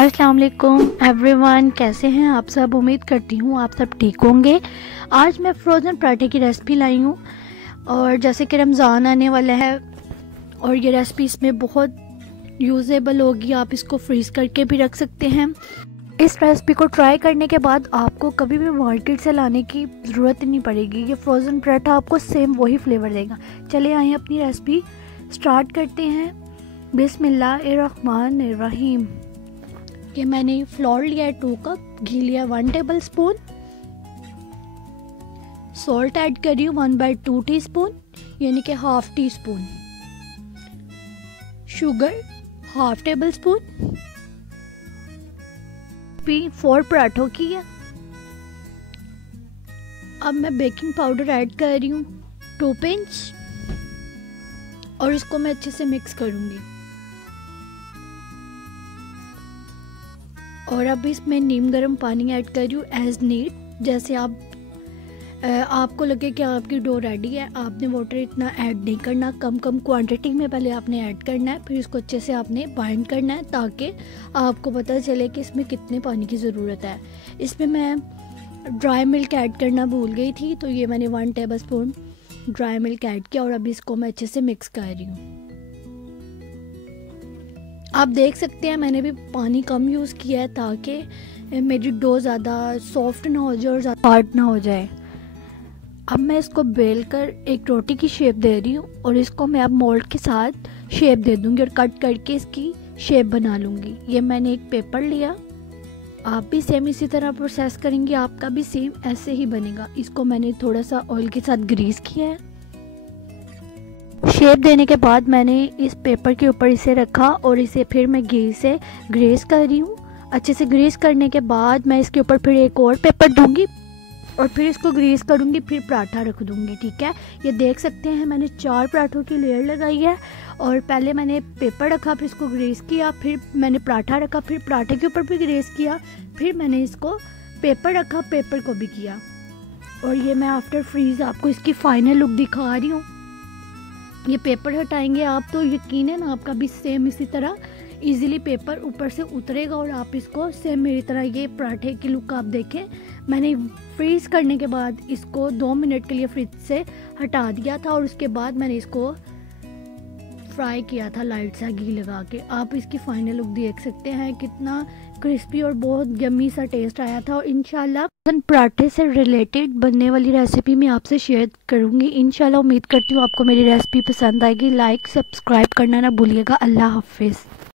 अस्सलाम वालेकुम एवरीवन, कैसे हैं आप सब। उम्मीद करती हूँ आप सब ठीक होंगे। आज मैं फ्रोज़न पराठे की रेसिपी लाई हूँ और जैसे कि रमज़ान आने वाला है और ये रेसिपी इसमें बहुत यूज़ेबल होगी। आप इसको फ्रीज़ करके भी रख सकते हैं। इस रेसिपी को ट्राई करने के बाद आपको कभी भी मार्केट से लाने की ज़रूरत ही नहीं पड़ेगी। ये फ्रोज़न पराठा आपको सेम वही फ्लेवर देगा। चलिए आइए अपनी रेसिपी स्टार्ट करते हैं। बिस्मिल्लाहिर्रहमानिर्रहीम। कि मैंने फ्लोर लिया है 2 कप, घी लिया 1 टेबल स्पून, सॉल्ट ऐड कर रही हूँ 1/2 टीस्पून यानी कि ½ टीस्पून, शुगर ½ टेबल स्पून, 4 पराठों की है। अब मैं बेकिंग पाउडर ऐड कर रही हूँ 2 पिंच और इसको मैं अच्छे से मिक्स करूँगी। और अब इसमें नीम गर्म पानी ऐड कर रही हूँ एज नीड। जैसे आपको लगे कि आपकी डो रेडी है, आपने वाटर इतना ऐड नहीं करना, कम क्वांटिटी में पहले आपने ऐड करना है, फिर इसको अच्छे से आपने बाइंड करना है ताकि आपको पता चले कि इसमें कितने पानी की ज़रूरत है। इसमें मैं ड्राई मिल्क ऐड करना भूल गई थी, तो ये मैंने 1 table spoon dry milk add किया और अभी इसको मैं अच्छे से मिक्स कर रही हूँ। आप देख सकते हैं मैंने भी पानी कम यूज़ किया है ताकि मेरी डो ज़्यादा सॉफ्ट ना हो जाए और ज़्यादा हार्ड ना हो जाए। अब मैं इसको बेल कर एक रोटी की शेप दे रही हूँ और इसको मैं अब मोल्ड के साथ शेप दे दूँगी और कट करके इसकी शेप बना लूँगी। ये मैंने एक पेपर लिया, आप भी सेम इसी तरह प्रोसेस करेंगे, आपका भी सेम ऐसे ही बनेगा। इसको मैंने थोड़ा सा ऑयल के साथ ग्रीस किया है। शेप देने के बाद मैंने इस पेपर के ऊपर इसे रखा और इसे फिर मैं घी से ग्रेस कर रही हूँ। अच्छे से ग्रेस करने के बाद मैं इसके ऊपर फिर एक और पेपर दूंगी और फिर इसको ग्रीस करूँगी, फिर पराठा रख दूँगी। ठीक है, ये देख सकते हैं मैंने 4 पराठों की लेयर लगाई है और पहले मैंने पेपर रखा, फिर इसको ग्रेस किया, फिर मैंने पराठा रखा, फिर पराठे के ऊपर भी ग्रेस किया, फिर मैंने इसको पेपर रखा, पेपर को भी किया। और ये मैं आफ्टर फ्रीज आपको इसकी फाइनल लुक दिखा रही हूँ। ये पेपर हटाएंगे आप तो यकीनन आपका भी सेम इसी तरह इजीली पेपर ऊपर से उतरेगा और आप इसको सेम मेरी तरह ये पराठे की लुक आप देखें। मैंने फ्रीज़ करने के बाद इसको 2 मिनट के लिए फ्रिज से हटा दिया था और उसके बाद मैंने इसको फ्राई किया था लाइट सा घी लगा के। आप इसकी फाइनल लुक देख सकते हैं कितना क्रिस्पी और बहुत यम्मी सा टेस्ट आया था। और इंशाल्लाह पराठे से रिलेटेड बनने वाली रेसिपी मैं आपसे शेयर करूंगी इंशाल्लाह। उम्मीद करती हूँ आपको मेरी रेसिपी पसंद आएगी। लाइक सब्सक्राइब करना ना भूलिएगा। अल्लाह हाफिज़।